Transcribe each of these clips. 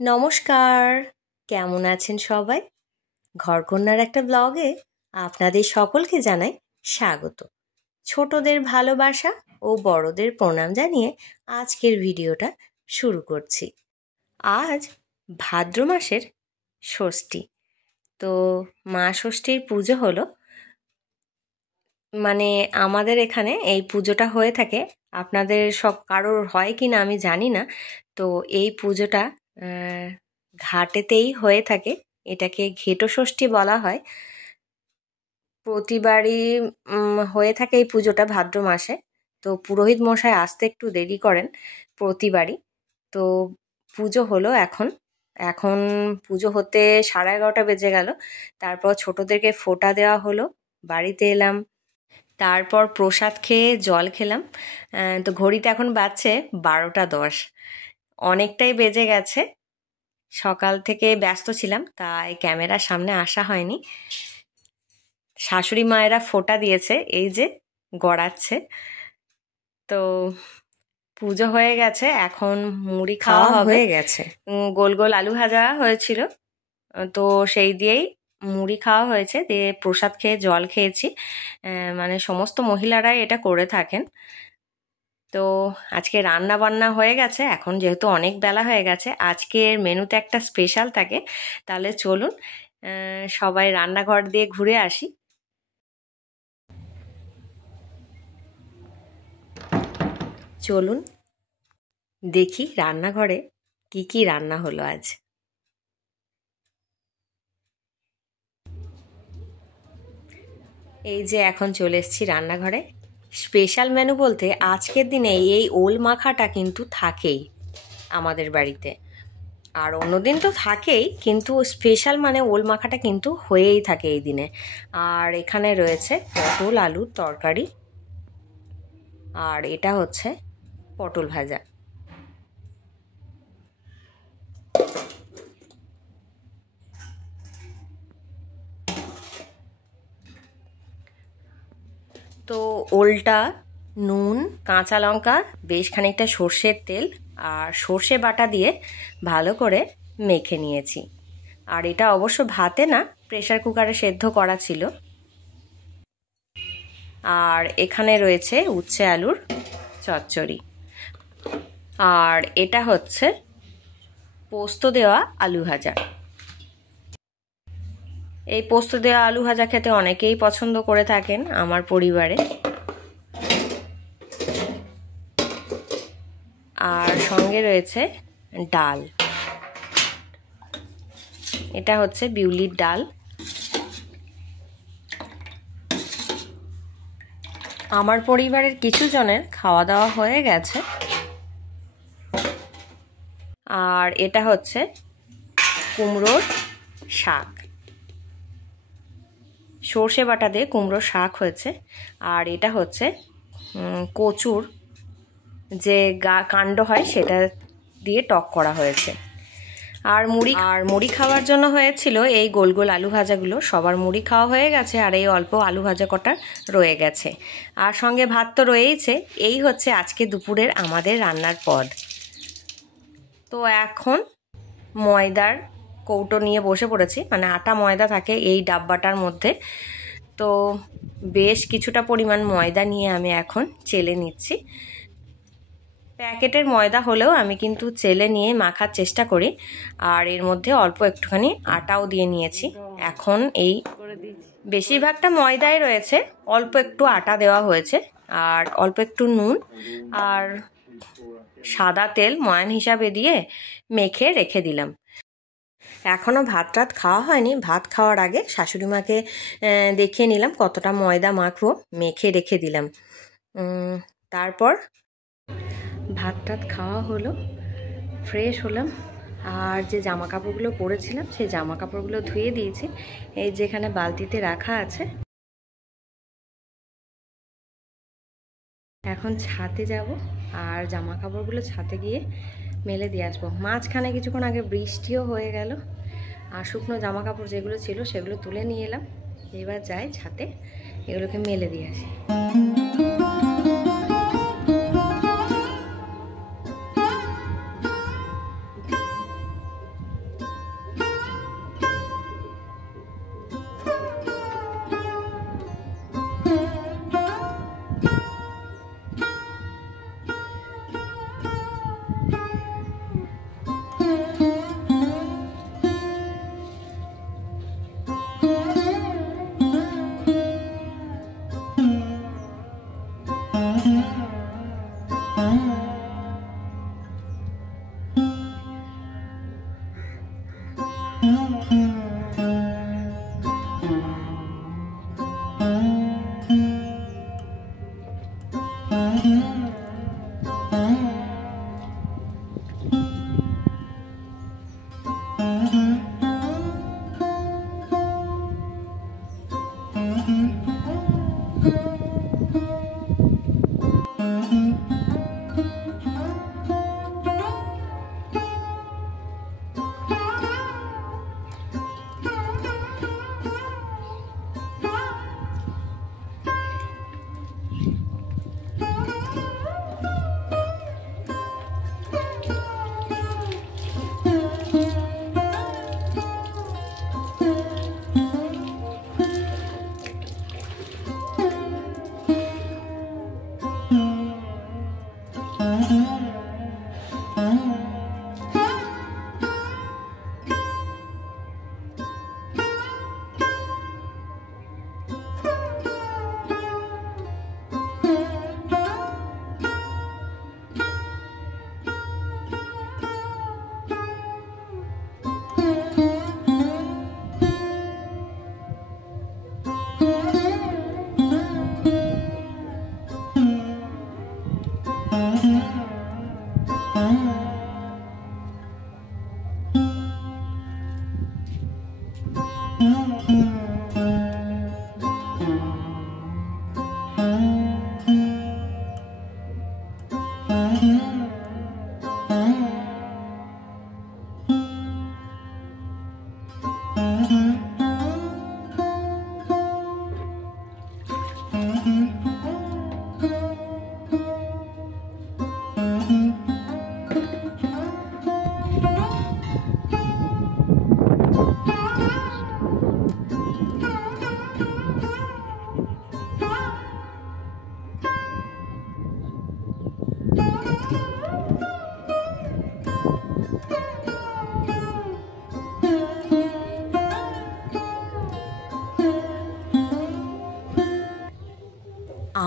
নমস্কার, কেমন আছেন সবাই? ঘরকন্যার একটা ব্লগে আপনাদের সকলকে জানাই স্বাগত। ছোটদের ভালোবাসা ও বড়দের প্রণাম জানিয়ে আজকের ভিডিওটা শুরু করছি। আজ ভাদ্র মাসের ষষ্ঠী, তো মা ষষ্ঠীর পুজো হলো। মানে আমাদের এখানে এই পুজোটা হয়ে থাকে, আপনাদের সব কারোর হয় কি না আমি জানি না। তো এই পুজোটা ঘাটেতেই হয়ে থাকে, এটাকে ঘেটো ষষ্ঠী বলা হয়। প্রতিবারই হয়ে থাকে এই পুজোটা ভাদ্র মাসে। তো পুরোহিত মশাই আসতে একটু দেরি করেন প্রতিবারই। তো পুজো হলো এখন এখন পুজো হতে 11:30 বেজে গেল। তারপর ছোটদেরকে ফোঁটা দেওয়া হলো, বাড়িতে এলাম, তারপর প্রসাদ খেয়ে জল খেলাম। তো ঘড়িতে এখন বাজছে 12:10, অনেকটাই বেজে গেছে। সকাল থেকে ব্যস্ত ছিলাম, তাই ক্যামেরার সামনে আসা হয়নি। শাশুড়ি মায়েরা ফোঁটা দিয়েছে, এই যে গড়াচ্ছে। তো পুজো হয়ে গেছে, এখন মুড়ি খাওয়া হয়ে গেছে। গোল গোল আলু ভাজা হয়েছিল, তো সেই দিয়েই মুড়ি খাওয়া হয়েছে, দিয়ে প্রসাদ খেয়ে জল খেয়েছি। মানে সমস্ত মহিলারাই এটা করে থাকেন। তো আজকে রান্না বান্না হয়ে গেছে, এখন যেহেতু অনেক বেলা হয়ে গেছে, আজকের মেনুতে একটা স্পেশাল থাকে। তাহলে চলুন সবাই রান্নাঘর দিয়ে ঘুরে আসি। চলুন দেখি রান্নাঘরে কি কি রান্না হলো আজ। এই যে এখন চলে এসেছি রান্নাঘরে। স্পেশাল মেনু বলতে আজকের দিনে এই ওল মাখাটা কিন্তু থাকেই আমাদের বাড়িতে, আর অন্যদিন তো থাকেই, কিন্তু স্পেশাল মানে ওল মাখাটা কিন্তু হয়েই থাকে এই দিনে। আর এখানে রয়েছে পটল আলুর তরকারি, আর এটা হচ্ছে পটল ভাজা। তো ওলটা নুন, কাঁচা লঙ্কা, বেশ খানিকটা সর্ষের তেল আর সর্ষে বাটা দিয়ে ভালো করে মেখে নিয়েছি। আর এটা অবশ্য ভাতে না, প্রেসার কুকারে সেদ্ধ করা ছিল। আর এখানে রয়েছে উচ্ছে আলুর চচ্চড়ি, আর এটা হচ্ছে পোস্ত দেওয়া আলু ভাজা। এই পোস্ত দেওয়া আলু ভাজা খেতে অনেকেই পছন্দ করে থাকেন আমার পরিবারে। আর সঙ্গে রয়েছে ডাল, এটা হচ্ছে বিউলির ডাল। আমার পরিবারের কিছু জনের খাওয়া দাওয়া হয়ে গেছে। আর এটা হচ্ছে কুমড়োর শাক, সর্ষে বাটা দিয়ে কুমড়োর শাক হয়েছে। আর এটা হচ্ছে কচুর যে কাণ্ড হয় সেটা দিয়ে টক করা হয়েছে। আর মুড়ি খাওয়ার জন্য হয়েছিল এই গোল গোল আলু ভাজাগুলো। সবার মুড়ি খাওয়া হয়ে গেছে, আর এই অল্প আলু ভাজা কটা রয়ে গেছে। আর সঙ্গে ভাত তো রয়েইছে। এই হচ্ছে আজকে দুপুরের আমাদের রান্নার পদ। তো এখন ময়দার কৌটো নিয়ে বসে পড়েছি, মানে আটা ময়দা থাকে এই ডাব্বাটার মধ্যে। তো বেশ কিছুটা পরিমাণ ময়দা নিয়ে আমি এখন চেলে নিচ্ছি। প্যাকেটের ময়দা হলেও আমি কিন্তু চেলে নিয়ে মাখার চেষ্টা করি। আর এর মধ্যে অল্প একটুখানি আটাও দিয়ে নিয়েছি। এখন এই বেশিরভাগটা ময়দাই রয়েছে, অল্প একটু আটা দেওয়া হয়েছে, আর অল্প একটু নুন আর সাদা তেল ময়ান হিসাবে দিয়ে মেখে রেখে দিলাম। এখনও ভাত টাত খাওয়া হয়নি। ভাত খাওয়ার আগে শাশুড়ি মাকে দেখিয়ে নিলাম কতটা ময়দা মাখবো, মেখে রেখে দিলাম। তারপর ভাত টাত খাওয়া হলো, ফ্রেশ হলাম। আর যে জামা কাপড়গুলো পরেছিলাম সেই জামা কাপড়গুলো ধুয়ে দিয়েছি, এই যেখানে বালতিতে রাখা আছে। এখন ছাদে যাব আর জামা কাপড়গুলো ছাদে গিয়ে মেলে দিয়ে আসবো। মাঝখানে কিছুক্ষণ আগে বৃষ্টিও হয়ে গেল, আর শুকনো জামা কাপড় যেগুলো ছিল সেগুলো তুলে নিয়ে এলাম। এবার যাই ছাদে, এগুলোকে মেলে দিয়ে আসি।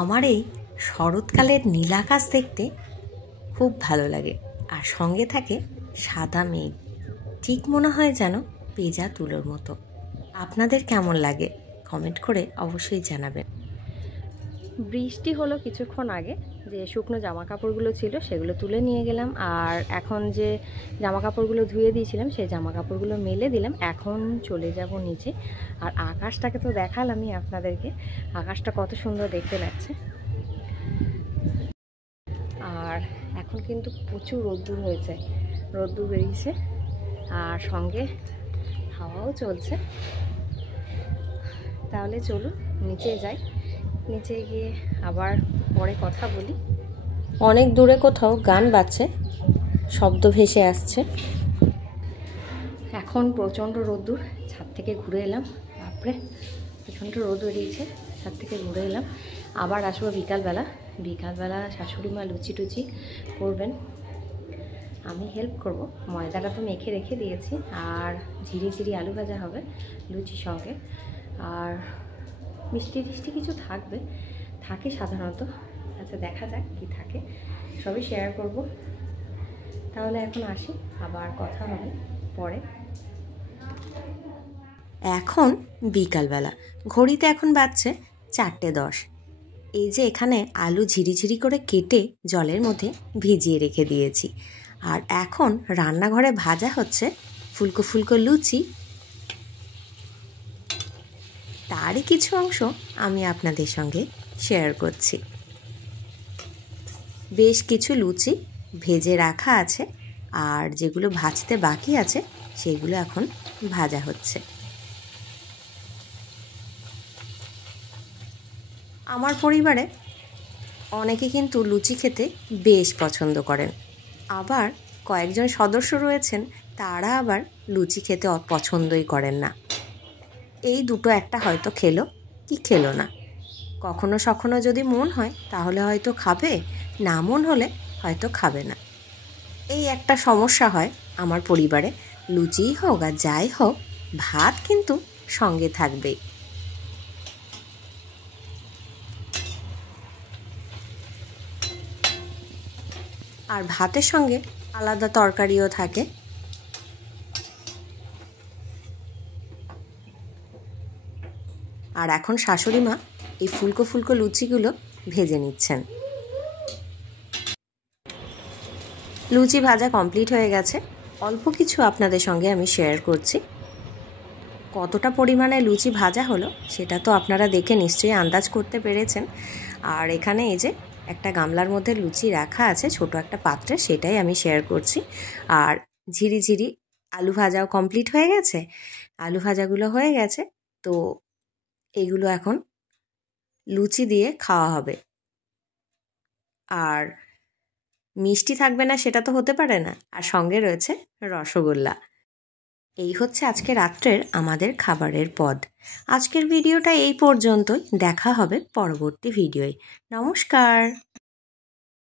আমার এই শরৎকালের নীল আকাশ দেখতে খুব ভালো লাগে, আর সঙ্গে থাকে সাদা মেঘ, ঠিক মনে হয় যেন পেঁজা তুলোর মতো। আপনাদের কেমন লাগে কমেন্ট করে অবশ্যই জানাবেন। বৃষ্টি হলো কিছুক্ষণ আগে, যে শুকনো জামা কাপড়গুলো ছিল সেগুলো তুলে নিয়ে গেলাম, আর এখন যে জামা কাপড়গুলো ধুয়ে দিয়েছিলাম সেই জামা কাপড়গুলো মেলে দিলাম। এখন চলে যাব নিচে। আর আকাশটাকে তো দেখালামই আপনাদেরকে, আকাশটা কত সুন্দর দেখতে লাগছে। আর এখন কিন্তু প্রচুর রোদ্দুর হয়েছে, রোদ্দুর বেরিয়েছে, আর সঙ্গে হাওয়াও চলছে। তাহলে চলুন নিচে যাই, নিচে গিয়ে আবার পরে কথা বলি। অনেক দূরে কোথাও গান বাজছে, শব্দ ভেসে আসছে। এখন প্রচণ্ড রোদ্দুর, ছাদ থেকে ঘুরে এলাম। তারপরে প্রচণ্ড রোদ বেরিয়েছে, ছাদ থেকে ঘুরে এলাম। আবার আসবো বিকালবেলা। বিকালবেলা শাশুড়ি মা লুচি টুচি করবেন, আমি হেল্প করব। ময়দাটা তো মেখে রেখে দিয়েছি, আর ঝিরি ঝিরি আলু ভাজা হবে লুচির সঙ্গে। আর মিষ্টি টিষ্টি কিছু থাকবে, থাকে সাধারণত। আচ্ছা দেখা যাক কি থাকে, সবই শেয়ার করব। তাহলে এখন আসি, আবার কথা হবে পরে। এখন বিকালবেলা, ঘড়িতে এখন বাজছে 4:10। এই যে এখানে আলু ঝিরিঝিরি করে কেটে জলের মধ্যে ভিজিয়ে রেখে দিয়েছি, আর এখন রান্নাঘরে ভাজা হচ্ছে ফুলকো ফুলকো লুচি। তারই কিছু অংশ আমি আপনাদের সঙ্গে শেয়ার করছি। বেশ কিছু লুচি ভেজে রাখা আছে, আর যেগুলো ভাজতে বাকি আছে সেগুলো এখন ভাজা হচ্ছে। আমার পরিবারে অনেকে কিন্তু লুচি খেতে বেশ পছন্দ করেন, আবার কয়েকজন সদস্য রয়েছেন তারা আবার লুচি খেতে পছন্দই করেন না। এই দুটো একটা হয়তো খেলো কি খেলো না, কখনো সখনো যদি মন হয় তাহলে হয়তো খাবে, না মন হলে হয়তো খাবে না। এই একটা সমস্যা হয় আমার পরিবারে। লুচিই হোক আর যাই হোক, ভাত কিন্তু সঙ্গে থাকবেই। আর ভাতের সঙ্গে আলাদা তরকারিও থাকে। আর এখন শাশুড়ি মা এই ফুলকো ফুলকো লুচিগুলো ভেজে নিচ্ছেন। লুচি ভাজা কমপ্লিট হয়ে গেছে। অল্প কিছু আপনাদের সঙ্গে আমি শেয়ার করছি। কতটা পরিমাণে লুচি ভাজা হলো সেটা তো আপনারা দেখে নিশ্চয়ই আন্দাজ করতে পেরেছেন। আর এখানে এই যে একটা গামলার মধ্যে লুচি রাখা আছে, ছোট একটা পাত্রে, সেটাই আমি শেয়ার করছি। আর ঝিরি ঝিরি আলু ভাজাও কমপ্লিট হয়ে গেছে, আলু ভাজাগুলো হয়ে গেছে। তো এগুলো এখন লুচি দিয়ে খাওয়া হবে। আর মিষ্টি থাকবে না সেটা তো হতে পারে না, আর সঙ্গে রয়েছে রসগোল্লা। এই হচ্ছে আজকে রাত্রের আমাদের খাবারের পদ। আজকের ভিডিওটা এই পর্যন্তই, দেখা হবে পরবর্তী ভিডিওয়। নমস্কার।